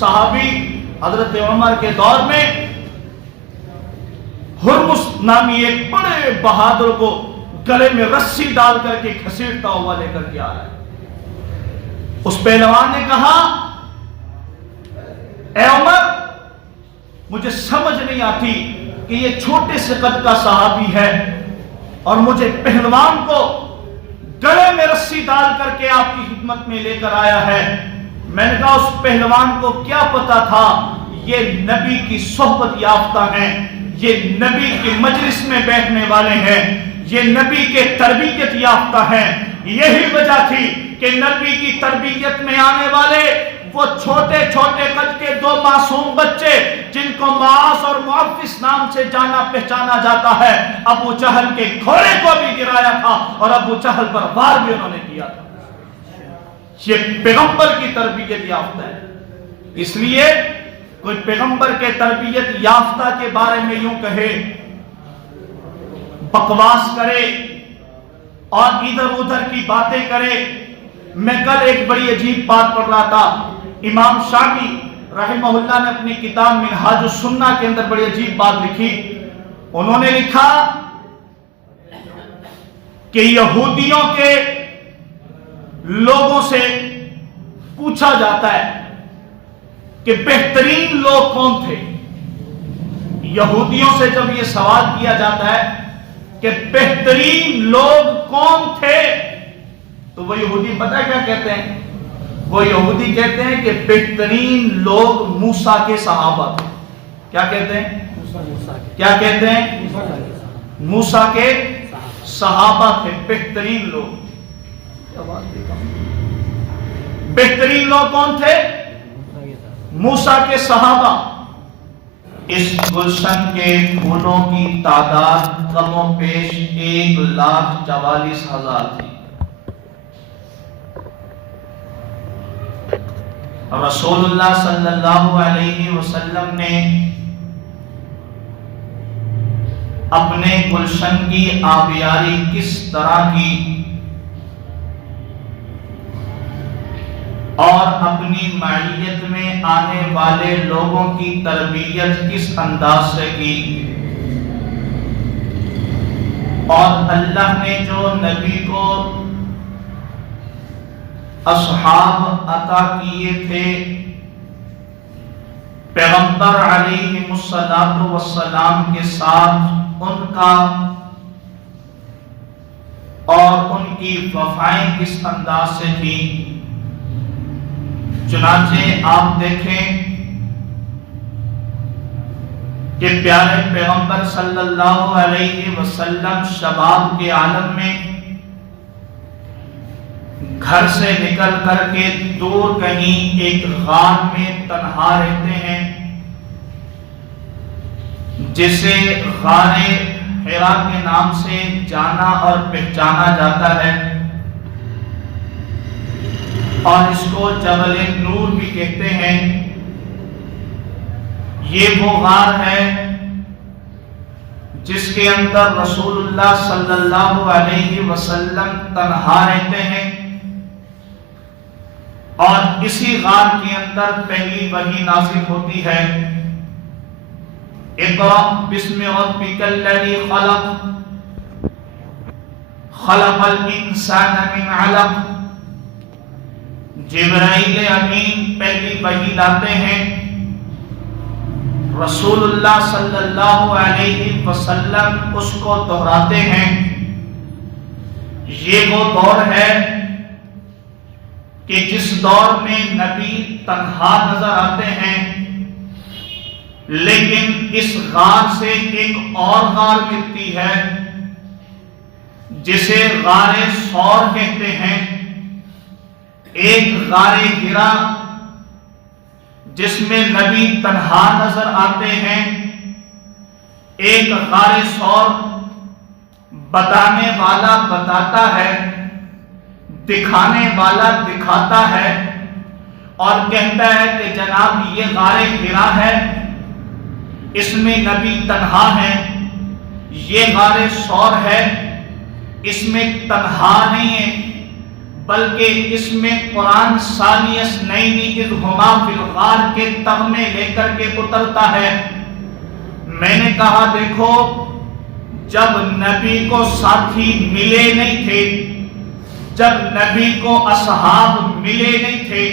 صحابی حضرت عمر کے دور میں ہرمز نامی ایک بڑے بہادر کو گلے میں رسی ڈال کر کے گھسیٹتا ہوا لے کر کے آ رہا ہے۔ اس پہلوان نے کہا اے عمر، مجھے سمجھ نہیں آتی کہ یہ چھوٹے سے قد کا صحابی ہے اور مجھے پہلوان کو گلے میں رسی ڈال کر کے آپ کی خدمت میں لے کر آیا ہے۔ میں نے کہا اس پہلوان کو کیا پتا تھا یہ نبی کی صحبت یافتہ ہیں، یہ نبی کی مجلس میں بیٹھنے والے ہیں، یہ نبی کے تربیت یافتہ ہیں۔ یہی وجہ تھی کہ نبی کی تربیت میں آنے والے وہ چھوٹے چھوٹے قد کے دو معصوم بچے جن کو معاذ اور معفس نام سے جانا پہچانا جاتا ہے، ابو جہل کے گھوڑے کو بھی گرایا تھا اور ابو جہل پر وار بھی انہوں نے کیا تھا۔ یہ پیغمبر کی تربیت یافتہ ہے۔ اس لیے کوئی پیغمبر کے تربیت یافتہ کے بارے میں یوں کہے، بکواس کرے اور ادھر ادھر کی باتیں کرے۔ میں کل ایک بڑی عجیب بات پڑھ رہا تھا، امام شافعی رحمہ اللہ نے اپنی کتاب منہاج السنہ کے اندر بڑی عجیب بات لکھی۔ انہوں نے لکھا کہ یہودیوں کے لوگوں سے پوچھا جاتا ہے کہ بہترین لوگ کون تھے۔ یہودیوں سے جب یہ سوال کیا جاتا ہے کہ بہترین لوگ کون تھے تو وہ یہودی پتہ ہے کیا کہتے ہیں؟ وہ یہودی کہتے ہیں کہ بہترین لوگ موسیٰ کے صحابہ تھے۔ کیا کہتے ہیں؟ کیا کہتے ہیں؟ موسیٰ کے صحابہ تھے بہترین لوگ۔ بہترین لوگ کون تھے؟ موسیٰ کے صحابہ۔ اس گلشن کے پھولوں کی تعداد کم و بیش 1,44,000 تھی۔ رسول اللہ صلی اللہ علیہ وسلم نے اپنے گلشن کی آبیاری کس طرح کی اور اپنی معیت میں آنے والے لوگوں کی تربیت کس انداز سے کی، اور اللہ نے جو نبی کو اصحاب عطا کیے تھے، پیغمبر علیہ السلام کے ساتھ ان کا اور ان کی وفائیں کس انداز سے تھی۔ چنانچہ آپ دیکھیں کہ پیارے پیغمبر صلی اللہ علیہ وسلم شباب کے عالم میں گھر سے نکل کر کے دور کہیں ایک غار میں تنہا رہتے ہیں، جسے غار حرا کے نام سے جانا اور پہچانا جاتا ہے، اور اس کو جبل نور بھی کہتے ہیں۔ یہ وہ غار ہے جس کے اندر رسول اللہ صلی اللہ علیہ وسلم تنہا رہتے ہیں، اور اسی غار کے اندر پہلی وحی نازل ہوتی ہے، اقرأ بسم ربک الذی خلق خلق الانسان من علق۔ جبرائیل امین پہلی وحی لاتے ہیں، رسول اللہ صلی اللہ علیہ وسلم اس کو دہراتے ہیں۔ یہ وہ دور ہے کہ جس دور میں نبی تنہا نظر آتے ہیں، لیکن اس غار سے ایک اور غار ملتی ہے جسے غار ثور کہتے ہیں، ایک غار حرا جس میں نبی تنہا نظر آتے ہیں، ایک غار ثور بتانے والا بتاتا ہے، دکھانے والا دکھاتا ہے، اور کہتا ہے کہ جناب یہ غار حرا ہے، اس میں نبی تنہا ہے۔ یہ غار ثور ہے، اس میں تنہا نہیں ہے بلکہ اس میں قرآن ثانیس نینی اذ ہما فی الغار کے تغمے لے کر کے اترتا ہے۔ میں نے کہا دیکھو، جب نبی کو ساتھی ملے نہیں تھے، جب نبی کو اصحاب ملے نہیں تھے،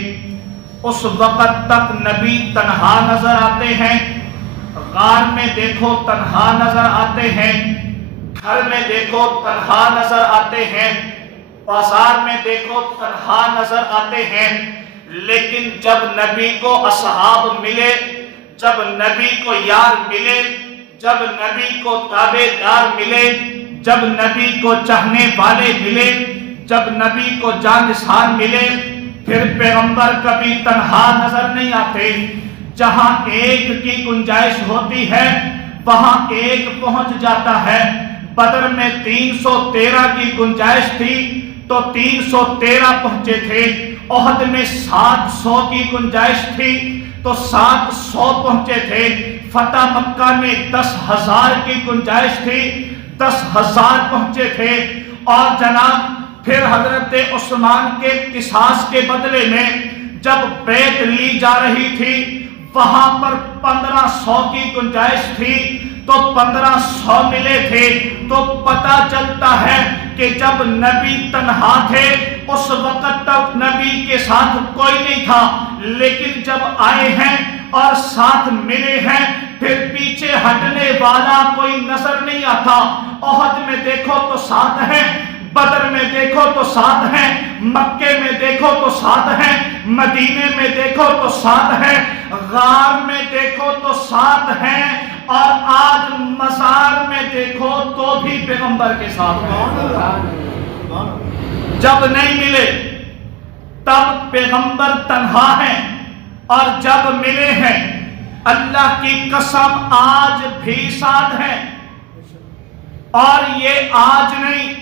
اس وقت تک نبی تنہا نظر آتے ہیں۔ غار میں دیکھو تنہا نظر آتے ہیں، گھر میں دیکھو تنہا نظر آتے ہیں، بازار میں دیکھو تنہا نظر آتے ہیں۔ لیکن جب نبی کو اصحاب ملے، جب نبی کو یار ملے، جب نبی کو تابعدار ملے، جب نبی کو چاہنے والے ملے، جب نبی کو جانثار ملے، پھر پیغمبر کبھی تنہا نظر نہیں آتے۔ جہاں ایک کی گنجائش ہوتی ہے وہاں ایک پہنچ جاتا ہے۔ بدر میں 313 کی گنجائش تھی تو 313 پہنچے تھے۔ احد میں 700 کی گنجائش تھی تو 700 پہنچے تھے۔ فتح مکہ میں 10,000 کی گنجائش تھی، 10,000 پہنچے تھے۔ اور جناب پھر حضرت عثمان کے قصاص کے بدلے میں جب بیعت لی جا رہی تھی وہاں پر 1500 کی گنجائش تھی تو 1500 ملے تھے۔ تو پتہ چلتا ہے کہ جب نبی تنہا تھے اس وقت تک نبی کے ساتھ کوئی نہیں تھا، لیکن جب آئے ہیں اور ساتھ ملے ہیں پھر پیچھے ہٹنے والا کوئی نظر نہیں آتا۔ احد میں دیکھو تو ساتھ ہیں، بدر میں دیکھو تو ساتھ ہیں، مکے میں دیکھو تو ساتھ ہیں، مدینے میں دیکھو تو ساتھ ہیں، غار میں دیکھو تو ساتھ ہیں، اور آج مزار میں دیکھو تو بھی پیغمبر کے ساتھ ہیں۔ جب نہیں ملے تب پیغمبر تنہا ہیں، اور جب ملے ہیں اللہ کی قسم آج بھی ساتھ ہیں۔ اور یہ آج نہیں،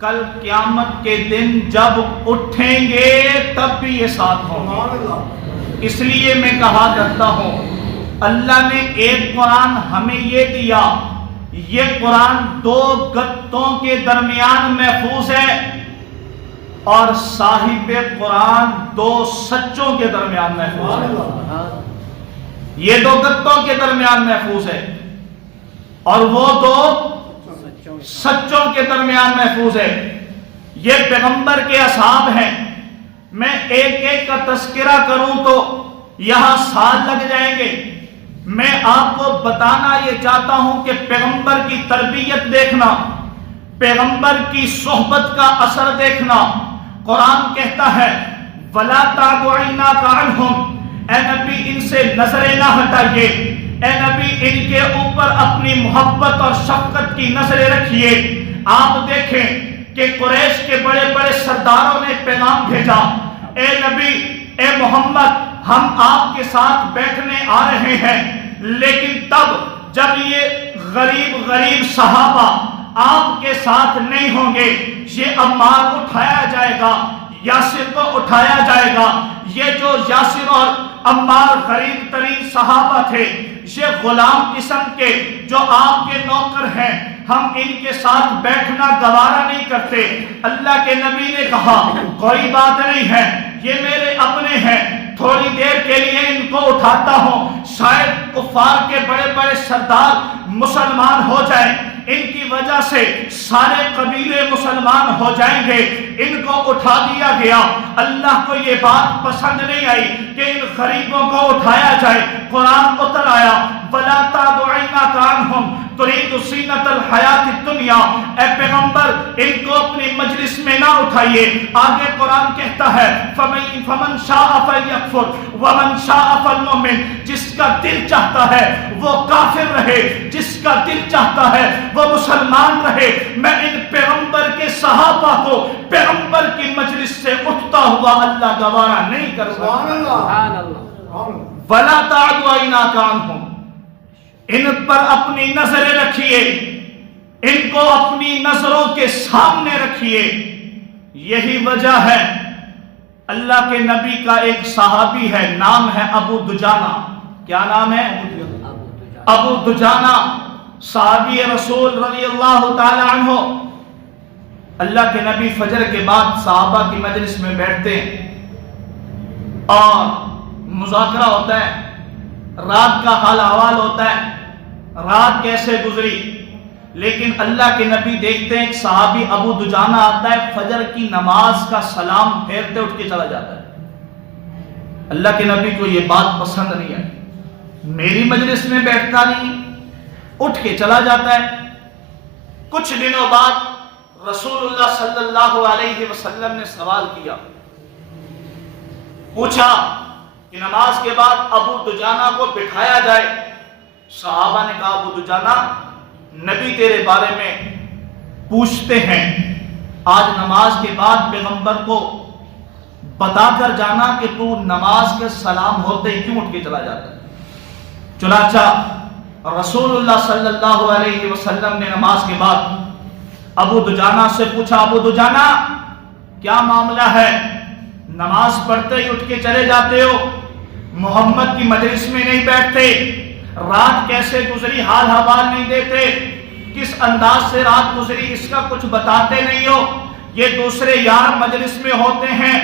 کل قیامت کے دن جب اٹھیں گے تب بھی یہ ساتھ ہوں گے۔ اس لیے میں کہا کرتا ہوں اللہ نے ایک قرآن ہمیں یہ دیا، یہ قرآن 2 گتوں کے درمیان محفوظ ہے، اور صاحب قرآن 2 سچوں کے درمیان محفوظ ہے۔ یہ 2 گتوں کے درمیان محفوظ ہے اور وہ 2 سچوں کے درمیان محفوظ ہے۔ یہ پیغمبر کے اصحاب ہیں۔ میں ایک ایک کا تذکرہ کروں تو یہاں سال لگ جائیں گے۔ میں آپ کو بتانا یہ چاہتا ہوں کہ پیغمبر کی تربیت دیکھنا، پیغمبر کی صحبت کا اثر دیکھنا۔ قرآن کہتا ہے وَلَا تَعْدُ عَيْنَاكَ عَنْهُمْ، اے نبی ان سے نظریں نہ ہٹائیے، اے نبی ان کے اوپر اپنی محبت اور شفقت کی نظریں رکھیے۔ آپ دیکھیں کہ قریش کے بڑے بڑے سرداروں نے پیغام بھیجا، اے نبی، اے محمد، ہم آپ کے ساتھ بیٹھنے آ رہے ہیں، لیکن تب جب یہ غریب صحابہ آپ کے ساتھ نہیں ہوں گے، یہ عمار اٹھایا جائے گا، یاسر کو اٹھایا جائے گا۔ یہ جو یاسر اور عمار غریب ترین صحابہ تھے، یہ غلام قسم کے جو آپ کے نوکر ہیں، ہم ان کے ساتھ بیٹھنا گوارا نہیں کرتے۔ اللہ کے نبی نے کہا کوئی بات نہیں ہے، یہ میرے اپنے ہیں، تھوڑی دیر کے لیے ان کو اٹھاتا ہوں، شاید کفار کے بڑے بڑے سردار مسلمان ہو جائیں، ان کی وجہ سے سارے قبیلے مسلمان ہو جائیں گے۔ ان کو اٹھا دیا گیا۔ اللہ کو یہ بات پسند نہیں آئی کہ ان غریبوں کو اٹھایا جائے۔ قرآن اتر آیا وَلَا تَعْدُ عَيْنَاكَ عَنْهُمْ تُرِيدُ زِينَةَ الْحَيَاةِ الدُّنْيَا، اے پیغمبر ان کو اپنی مجلس میں نہ اٹھائیے۔ آگے قرآن کہتا ہے فَمَنْ شَاءَ فَلْيَكْفُرْ وَمَنْ شَاءَ فَلْيُؤْمِنْ، جس کا دل چاہتا ہے وہ کافر رہے، جس کا دل چاہتا ہے وہ مسلمان رہے۔ میں ان پیغمبر کے صحابہ کو پیغمبر کی مجلس سے اٹھتا ہوا اللہ گوارا نہیں کر سکتا۔ وَلَا تَعْدُ عَيْنَاكَ عَنْهُمْ، ان پر اپنی نظریں رکھیے، ان کو اپنی نظروں کے سامنے رکھیے۔ یہی وجہ ہے اللہ کے نبی کا ایک صحابی ہے، نام ہے ابو دجانہ۔ کیا نام ہے؟ ابو دجانہ، صحابی رسول رضی اللہ تعالی عنہ۔ اللہ کے نبی فجر کے بعد صحابہ کی مجلس میں بیٹھتے ہیں اور مذاکرہ ہوتا ہے، رات کا حال احوال ہوتا ہے، رات کیسے گزری۔ لیکن اللہ کے نبی دیکھتے ہیں ایک صحابی ابو دجانہ آتا ہے، فجر کی نماز کا سلام پھیرتے اٹھ کے چلا جاتا ہے۔ اللہ کے نبی کو یہ بات پسند نہیں آئی، میری مجلس میں بیٹھتا نہیں، اٹھ کے چلا جاتا ہے۔ کچھ دنوں بعد رسول اللہ صلی اللہ علیہ وسلم نے سوال کیا، پوچھا کہ نماز کے بعد ابو دجانہ کو بٹھایا جائے۔ صحابہ نے کہا ابو دجانہ، نبی تیرے بارے میں پوچھتے ہیں، آج نماز کے بعد پیغمبر کو بتا کر جانا کہ تو نماز کے سلام ہوتے ہی کیوں اٹھ کے چلا جاتا ہے۔ چنانچہ رسول اللہ صلی اللہ علیہ وسلم نے نماز کے بعد ابو دجانہ سے پوچھا، ابو دجانہ کیا معاملہ ہے؟ نماز پڑھتے ہی اٹھ کے چلے جاتے ہو، محمد کی مجلس میں نہیں بیٹھتے، رات کیسے گزری حال حوال نہیں دیتے، کس انداز سے رات گزری اس کا کچھ بتاتے نہیں ہو، یہ دوسرے یار مجلس میں ہوتے ہیں،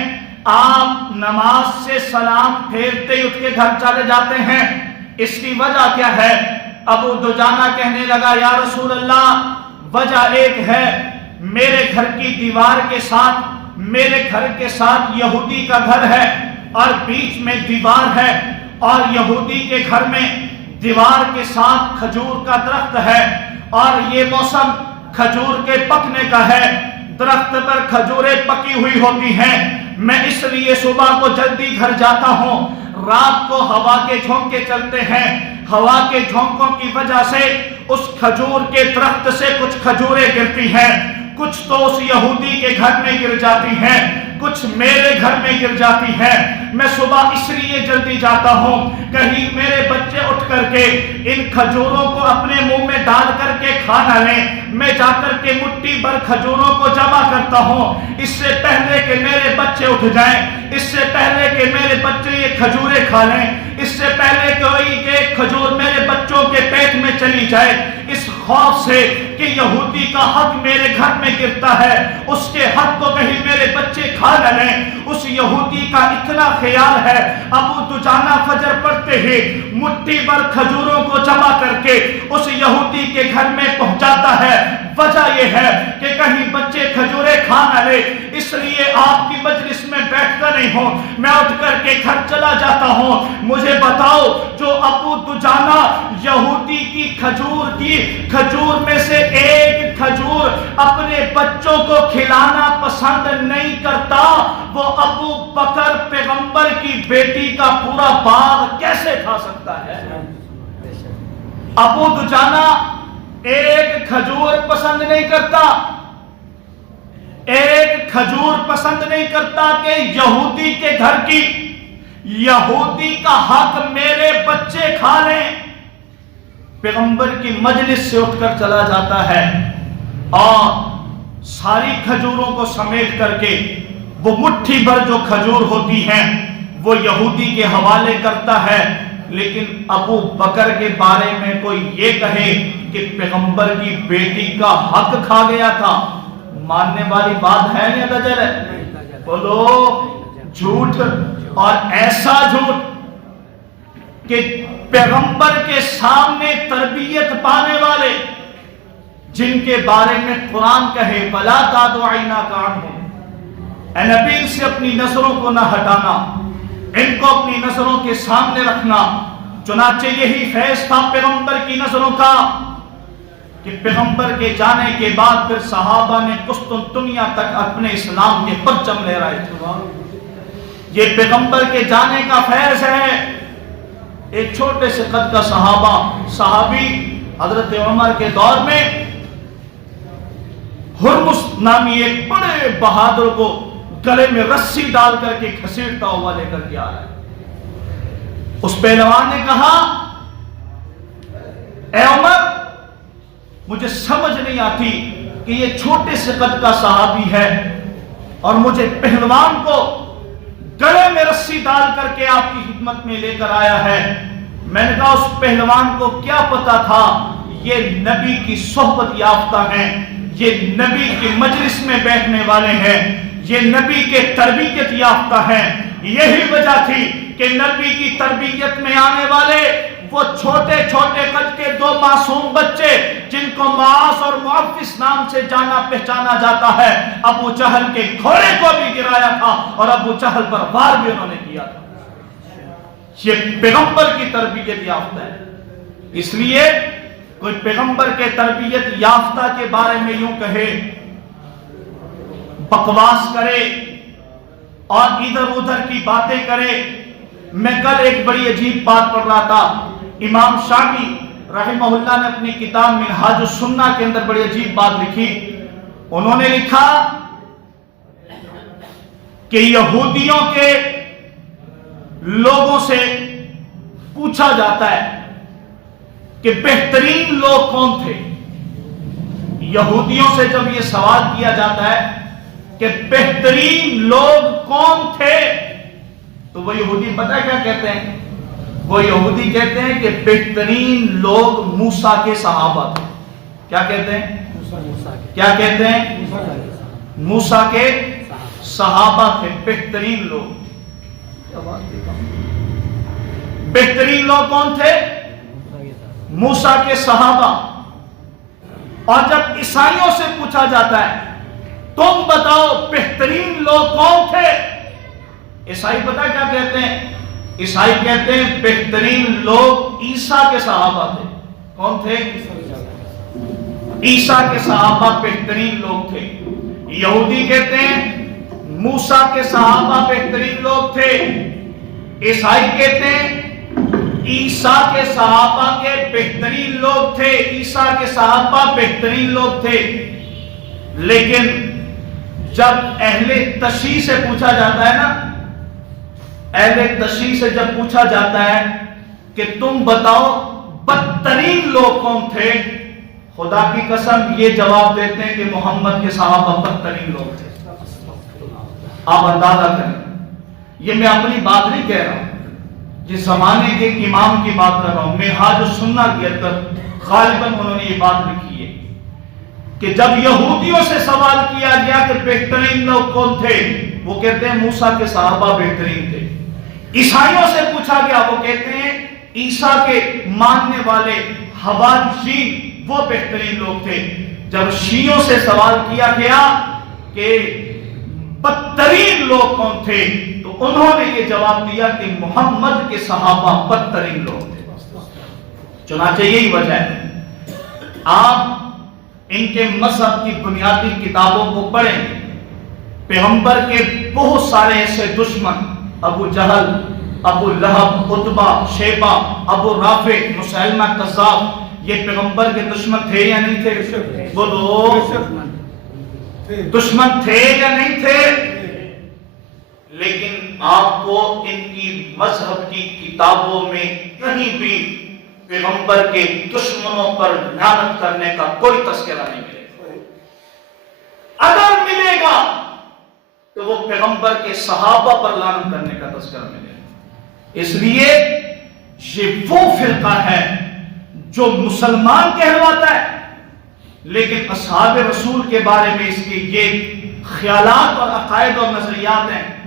آپ نماز سے سلام پھیرتے ہی اٹھ کے گھر چلے جاتے ہیں، اس کی وجہ کیا ہے؟ ابو دجانہ کہنے لگا، یا رسول اللہ وجہ ایک ہے، میرے گھر کی دیوار کے ساتھ، میرے گھر کے ساتھ یہودی کا گھر ہے اور بیچ میں دیوار ہے، اور یہودی کے گھر میں دیوار کے ساتھ کھجور کا درخت ہے، اور یہ موسم کھجور کے پکنے کا ہے، درخت پر کھجوریں پکی ہوئی ہوتی ہیں، میں اس لیے صبح کو جلدی گھر جاتا ہوں، رات کو ہوا کے جھونکے چلتے ہیں، ہوا کے جھونکوں کی وجہ سے اس کھجور کے درخت سے کچھ کھجوریں گرتی ہیں، کچھ تو اس یہودی کے گھر میں گر جاتی ہیں، کچھ میرے گھر میں گر جاتی ہیں، میں صبح اس لیے جلدی جاتا ہوں کہیں میرے بچے اٹھ کر کے ان کھجوروں کو اپنے منہ میں ڈال کر کے کھا نہ لیں، میں جا کر کے مٹھی بھر کھجوروں کو جمع کرتا ہوں، اس سے پہلے کہ میرے بچے اٹھ جائیں، اس سے پہلے کہ میرے بچے یہ کھجوریں کھا لیں، اس سے پہلے کہ ایک کھجور میرے بچوں کے پیٹ میں چلی جائے، اس خوف سے کہ یہودی کا حق میرے گھر میں گرتا ہے، اس کے حق کو کہیں میرے بچے کھا نہ لیں، اس یہودی کا اتنا خیال ہے۔ ابو دجانہ فجر پڑھتے ہی مٹھی بھر کھجوروں کو جمع کر کے اس یہودی کے گھر میں پہنچاتا ہے، وجہ یہ ہے کہ کہیں بچے کھجوریں کھا نہ لے، اس لیے آپ کی مجلس میں بیٹھتا نہیں ہوں، میں اٹھ کر کے گھر چلا جاتا ہوں۔ مجھے بتاؤ، جو ابو دجانہ یہودی کی کھجور میں سے ایک کھجور اپنے بچوں کو کھلانا پسند نہیں کرتا، وہ ابو بکر پیغمبر کی بیٹی کا پورا باغ کیسے کھا سکتا ہے؟ ابو دجانہ ایک کھجور پسند نہیں کرتا، ایک کھجور پسند نہیں کرتا کہ یہودی کے گھر کی، یہودی کا حق میرے بچے کھا لیں، پیغمبر کی مجلس سے اٹھ کر چلا جاتا ہے اور ساری کھجوروں کو سمیٹ کر کے وہ مٹھی بھر جو کھجور ہوتی ہیں وہ یہودی کے حوالے کرتا ہے۔ لیکن ابو بکر کے بارے میں کوئی یہ کہے کہ پیغمبر کی بیٹی کا حق کھا گیا تھا، ماننے والی بات ہے یا دجل ہے؟ بولو جھوٹ، اور ایسا جھوٹ کہ پیغمبر کے سامنے تربیت پانے والے، جن کے بارے میں قرآن کہے بلا تادو عینا کان ہو، اے نبی ان سے اپنی نظروں کو نہ ہٹانا، ان کو اپنی نظروں کے سامنے رکھنا۔ چنانچہ یہی فیض تھا پیغمبر کی نظروں کا کہ پیغمبر کے جانے کے بعد پھر صحابہ نے قسطنطنیہ تک اپنے اسلام کے پرچم لہرائے تھے۔ یہ پیغمبر کے جانے کا فیض ہے۔ ایک چھوٹے سے قد کا صحابی حضرت عمر کے دور میں ہرمز نامی ایک بڑے بہادر کو گلے میں رسی ڈال کر کے گھسیٹتا ہوا لے کر کے آ رہا ہے۔ اس پہلوان نے کہا، اے عمر، مجھے سمجھ نہیں آتی کہ یہ چھوٹے سے قد کا صحابی ہے اور مجھے پہلوان کو گلے میں رسی ڈال کر کے آپ کی خدمت میں لے کر آیا ہے۔ میں نے کہا اس پہلوان کو کیا پتا تھا یہ نبی کی صحبت یافتہ ہیں، یہ نبی کی مجلس میں بیٹھنے والے ہیں، یہ نبی کے تربیت یافتہ ہیں۔ یہی وجہ تھی کہ نبی کی تربیت میں آنے والے وہ چھوٹے چھوٹے قد کے دو معصوم بچے جن کو معاذ اور معفس نام سے جانا پہچانا جاتا ہے، ابو جہل کے گھوڑے کو بھی گرایا تھا اور ابو جہل پر وار بھی انہوں نے کیا تھا۔ یہ پیغمبر کی تربیت یافتہ ہے۔ اس لیے کوئی پیغمبر کے تربیت یافتہ کے بارے میں یوں کہے، بکواس کرے اور ادھر ادھر کی باتیں کرے۔ میں کل ایک بڑی عجیب بات پڑھ رہا تھا، امام شافعی رحمہ اللہ نے اپنی کتاب منہاج السنہ کے اندر بڑی عجیب بات لکھی۔ انہوں نے لکھا کہ یہودیوں کے لوگوں سے پوچھا جاتا ہے کہ بہترین لوگ کون تھے۔ یہودیوں سے جب یہ سوال کیا جاتا ہے کہ بہترین لوگ کون تھے، تو وہ یہودی پتہ ہے کیا کہتے ہیں؟ وہ یہودی کہتے ہیں کہ بہترین لوگ موسیٰ کے صحابہ تھے۔ کیا کہتے ہیں؟ کیا کہتے ہیں؟ موسیٰ کے صحابہ تھے بہترین لوگ۔ بہترین لوگ کون تھے؟ موسیٰ کے صحابہ۔ اور جب عیسائیوں سے پوچھا جاتا ہے تم بتاؤ بہترین لوگ کون تھے، عیسائی پتہ کیا کہتے ہیں؟ عیسائی کہتے ہیں بہترین لوگ عیسیٰ کے صحابہ تھے۔ کون تھے؟ عیسیٰ کے صحابہ بہترین لوگ تھے۔ یہودی کہتے ہیں موسیٰ کے صحابہ بہترین لوگ تھے۔ عیسائی کہتے ہیں عیسیٰ کے صحابہ کے بہترین لوگ تھے، عیسیٰ کے صحابہ بہترین لوگ تھے۔ لیکن جب اہل تشیع سے پوچھا جاتا ہے نا، اہل تشیع سے جب پوچھا جاتا ہے کہ تم بتاؤ بدترین لوگ کون تھے، خدا کی قسم یہ جواب دیتے ہیں کہ محمد کے صحابہ بدترین لوگ تھے۔ آپ اندازہ کریں، یہ میں اپنی بات نہیں کہہ رہا ہوں، جس زمانے کے امام کی بات کر رہا ہوں۔ منہاج السنہ کے اندر غالباً انہوں نے یہ بات لکھی ہے کہ جب یہودیوں سے سوال کیا گیا کہ بہترین لوگ کون تھے، وہ کہتے ہیں موسیٰ کے صحابہ بہترین تھے۔ عیسائیوں سے پوچھا گیا، وہ کہتے ہیں عیسیٰ کے ماننے والے حواریین وہ بہترین لوگ تھے۔ جب شیعوں سے سوال کیا گیا کہ بدترین لوگ کون تھے، تو انہوں نے یہ جواب دیا کہ محمد کے صحابہ بدترین لوگ تھے۔ چنانچہ یہی وجہ ہے آپ ان کے مذہب کی بنیادی کتابوں کو پڑھیں، پیغمبر کے بہت سارے ایسے دشمن، ابو جہل، ابو لہب، عتبہ، شیبہ، ابو رافع، مسیلمہ کذاب، یہ پیغمبر کے دشمن تھے یا نہیں تھے؟ بولو، دشمن تھے یا نہیں تھے؟ لیکن آپ کو ان کی مذہب کی کتابوں میں کہیں بھی پیغمبر کے دشمنوں پر لعنت کرنے کا کوئی تذکرہ نہیں ملے گا۔ اگر ملے گا تو وہ پیغمبر کے صحابہ پر لعنت کرنے کا تذکرہ ملے گا۔ اس لیے یہ وہ فرقہ ہے جو مسلمان کہلواتا ہے، لیکن اصحاب رسول کے بارے میں اس کے یہ خیالات اور عقائد اور نظریات ہیں۔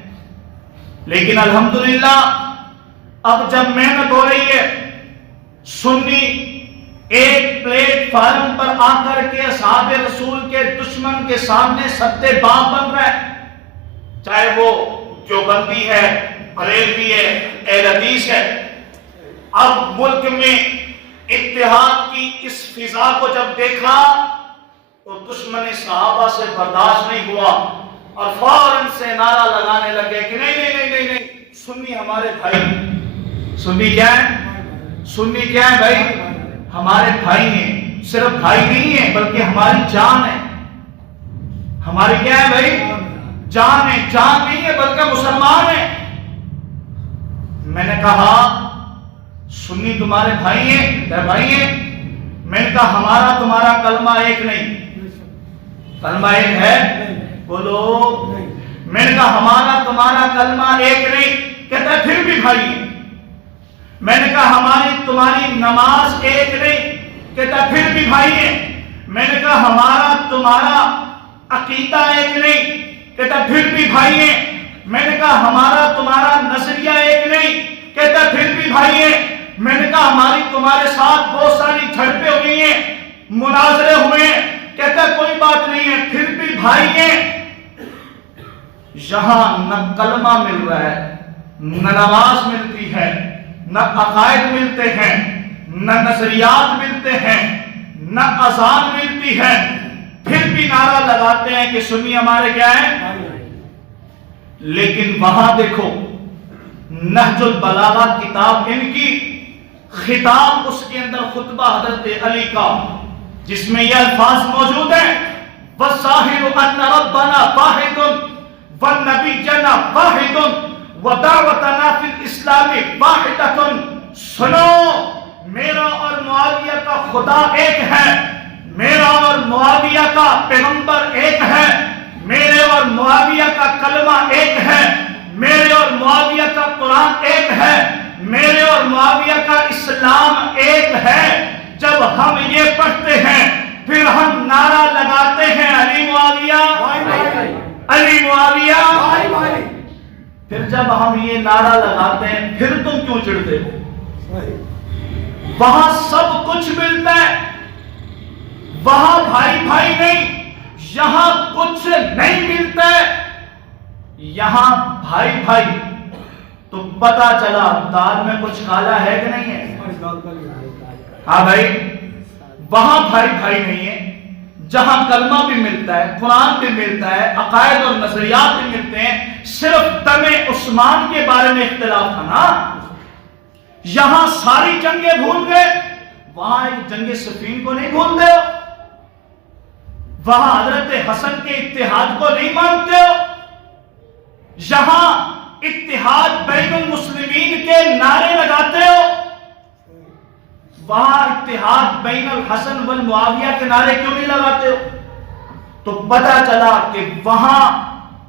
لیکن الحمدللہ اب جب محنت ہو رہی ہے، سنی ایک پلیٹ فارم پر آ کر کے اصحاب رسول کے دشمن کے سامنے ستے باپ بن رہا ہے، چاہے وہ جو بندی ہے، بریلوی ہے، اہل حدیث ہے۔ اب ملک میں اتحاد کی اس فضا کو جب دیکھا تو دشمن صحابہ سے برداشت نہیں ہوا اور فوراً سے نعرہ لگانے لگے کہ نہیں نہیں نہیں نہیں نہیں، سنی ہمارے بھائی۔ سنی کیا ہے؟ سنی کیا ہے بھائی؟ ہمارے بھائی ہیں، صرف بھائی نہیں ہیں بلکہ ہماری جان ہے۔ ہماری کیا ہے بھائی؟ جان ہے، جان نہیں ہے بلکہ مسلمان ہے۔ میں نے کہا سنی تمہارے بھائی ہیں؟ کیا بھائی ہیں؟ میں نے کہا ہمارا تمہارا کلمہ ایک نہیں، کلمہ ایک ہے؟ بولو۔ میں نے کہا ہمارا تمہارا کلمہ ایک نہیں، کہتا ہے پھر بھی بھائی ہیں۔ میں نے کہا ہماری تمہاری نماز ایک نہیں، کہتا ہے پھر بھی بھائی ہیں۔ میں نے کہا ہمارا تمہارا عقیدہ ایک نہیں، کہتا پھر بھی بھائی ہیں۔ میں نے کہا ہمارا تمہارا نظریہ ایک نہیں، کہتا پھر بھی بھائی ہیں۔ میں نے کہا ہماری تمہارے ساتھ بہت ساری جھڑپیں ہوئی ہیں، مناظرے ہوئے ہیں، کہتا کوئی بات نہیں ہے، پھر بھی بھائی ہیں۔ یہاں نہ کلمہ مل رہا ہے، نہ نماز ملتی ہے، نہ عقائد ملتے ہیں، نہ نظریات ملتے ہیں، نہ اذان ملتی ہے، پھر بھی نعرہ لگاتے ہیں کہ سنی ہمارے کیا ہیں۔ لیکن وہاں دیکھو نہج البلاغہ کتاب ان کی، خطاب اس کے اندر خطبہ حضرت علی کا، جس میں یہ الفاظ موجود ہیں وَالظَّاهِرُ أَنَّ رَبَّنَا وَاحِدٌ وَالنَّبِيُّنَا وَاحِدٌ وَدَعْوَتُنَا فِي الْإِسْلَامِ وَاحِدَةٌ۔ سنو، میرا اور معاویہ کا خدا ایک ہے، میرا اور معاویہ کا پیغمبر ایک ہے، میرے اور معاویہ کا کلمہ ایک ہے، میرے اور معاویہ کا قرآن ایک ہے، میرے اور معاویہ کا اسلام ایک ہے۔ جب ہم یہ پڑھتے ہیں پھر ہم نعرہ لگاتے ہیں علی معاویہ، علی معاویہ۔ پھر جب ہم یہ نعرہ لگاتے ہیں پھر تم کیوں چڑھتے ہو؟ وہاں سب کچھ ملتا ہے، وہاں بھائی بھائی نہیں، یہاں کچھ نہیں ملتا ہے۔ یہاں بھائی بھائی تو پتا چلا دال میں کچھ کالا ہے کہ نہیں ہے؟ ہاں بھائی، وہاں بھائی بھائی نہیں ہے، جہاں کلمہ بھی ملتا ہے، قرآن بھی ملتا ہے، عقائد اور نظریات بھی ملتے ہیں، صرف دم عثمان کے بارے میں اختلاف تھا نا۔ یہاں ساری جنگیں بھول گئے، وہاں ایک جنگ صفین کو نہیں بھولتے ہو، وہاں حضرت حسن کے اتحاد کو نہیں مانتے ہو، یہاں اتحاد بین المسلمین کے نعرے لگاتے ہو، وہاں اتحاد بین الحسن والمعاویہ کے نعرے کیوں نہیں لگاتے ہو؟ تو پتہ چلا کہ وہاں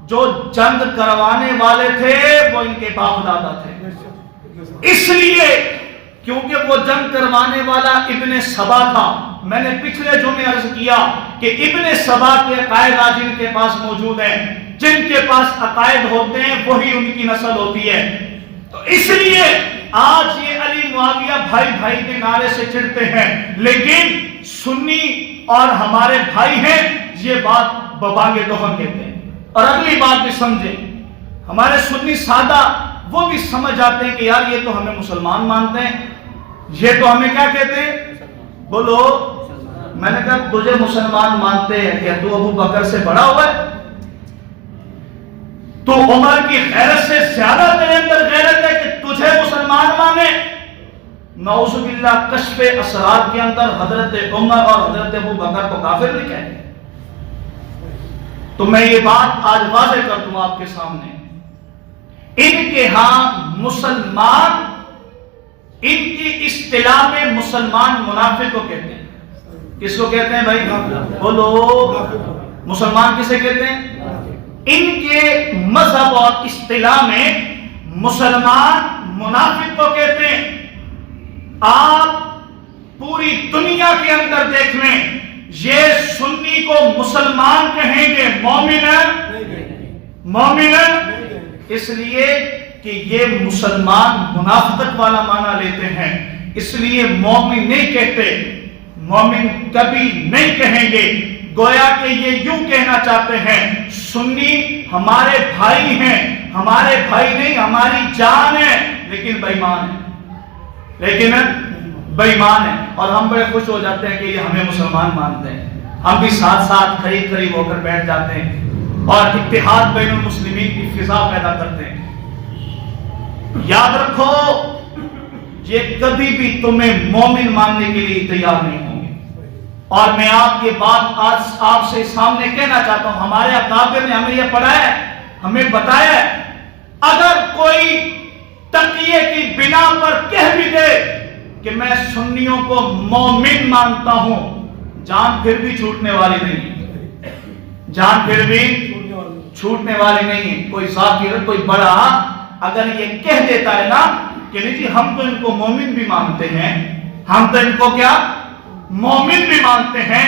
جو جنگ کروانے والے تھے وہ ان کے باپ دادا تھے، اس لیے کیونکہ وہ جنگ کروانے والا ابن سبا تھا۔ میں نے پچھلے جمعے عرض کیا کہ ابن سبا کے عقائد آج ان کے پاس موجود ہیں، جن کے پاس عقائد ہوتے ہیں وہی ان کی نسل ہوتی ہے۔ تو اس لیے آج یہ علی معاویہ بھائی بھائی کے نعرے سے چڑھتے ہیں، لیکن سنی اور ہمارے بھائی ہیں یہ بات ببانگ دہن کہتے ہیں۔ اور اگلی بات بھی سمجھیں، ہمارے سنی سادہ وہ بھی سمجھ آتے ہیں کہ یار یہ تو ہمیں مسلمان مانتے ہیں، یہ تو ہمیں کیا کہتے ہیں؟ بولو۔ میں نے کہا تجھے مسلمان مانتے ہیں کہ تو ابو بکر سے بڑا ہوا ہے؟ تو عمر کی غیرت سے زیادہ تیرے اندر غیرت ہے کہ تجھے مسلمان مانے؟ نعوذ باللہ، کشف اسرار کے اندر حضرت عمر اور حضرت ابو بکر کو کافر لکھا ہے۔ تو میں یہ بات آج واضح کر دوں آپ کے سامنے، ان کے ہاں مسلمان، ان کی اصطلاح میں مسلمان منافق کو کہتے ہیں۔ کس کو کہتے ہیں بھائی؟ بولو، مسلمان کسے کہتے ہیں؟ ان کے مذہب اور اصطلاح میں مسلمان منافق کو کہتے ہیں۔ آپ پوری دنیا کے اندر دیکھ لیں، یہ سنی کو مسلمان کہیں گے، مومن، اس لیے کہ یہ مسلمان منافقت والا معنی لیتے ہیں، اس لیے مومن نہیں کہتے، مومن کبھی نہیں کہیں گے۔ گویا کہ یہ یوں کہنا چاہتے ہیں سنی ہمارے بھائی ہیں، ہمارے بھائی نہیں ہماری جان ہے، لیکن بے ایمان ہے، اور ہم بڑے خوش ہو جاتے ہیں کہ یہ ہمیں مسلمان مانتے ہیں، ہم بھی ساتھ ساتھ قریب ہو کر بیٹھ جاتے ہیں اور اتحاد بین المسلمین کی فضا پیدا کرتے ہیں۔ یاد رکھو، یہ کبھی بھی تمہیں مومن ماننے کے لیے تیار نہیں ہوں گے، اور میں آپ یہ بات آج آپ سے سامنے کہنا چاہتا ہوں، ہمارے اکابر نے ہمیں یہ پڑھایا ہے، ہمیں بتایا ہے، اگر کوئی تقیے کی بنا پر کہہ بھی دے کہ میں سنیوں کو مومن مانتا ہوں، جان پھر بھی چھوٹنے والی نہیں ہے، جان پھر بھی چھوٹنے والی نہیں ہے۔ کوئی ذاکر، کوئی بڑا اگر یہ کہہ دیتا ہے نا کہ نہیں جی ہم تو ان کو مومن بھی مانتے ہیں، ہم تو ان کو کیا مومن بھی مانتے ہیں،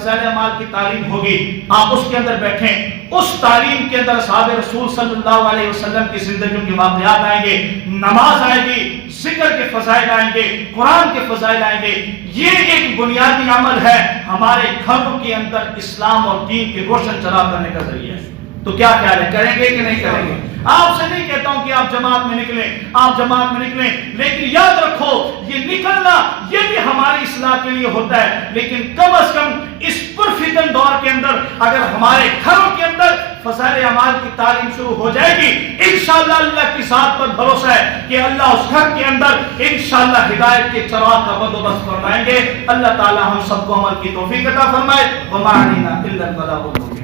فضائل اعمال کی تعلیم ہوگی، آپ اس کے اندر بیٹھیں، اس تعلیم کے اندر صحابہ رسول صلی اللہ علیہ وسلم کی زندگیوں کے واقعات آئیں گے، نماز آئے گی، ذکر کے فضائل آئیں گے، قرآن کے فضائل آئیں گے۔ یہ ایک بنیادی عمل ہے ہمارے گھروں کے اندر اسلام اور دین کے روشن چراغ کرنے کا ذریعہ ہے۔ تو کیا خیال ہے، کریں گے کہ نہیں کریں گے؟ آپ سے نہیں کہتا ہوں کہ آپ جماعت میں نکلیں، آپ جماعت میں نکلیں، لیکن یاد رکھو یہ نکلنا یہ بھی ہماری اصلاح کے لیے ہوتا ہے، لیکن کم از کم اس پرفتن دور کے اندر اگر ہمارے گھروں کے اندر فضائل اعمال کی تعلیم شروع ہو جائے گی، انشاءاللہ اللہ کی ذات پر بھروسہ ہے کہ اللہ اس گھر کے اندر انشاءاللہ ہدایت کے چراغ کا بندوبست فرمائیں گے۔ اللہ تعالی ہم سب کو عمل کی توفیق عطا فرمائے۔ وما علینا الا البلاغ المبین۔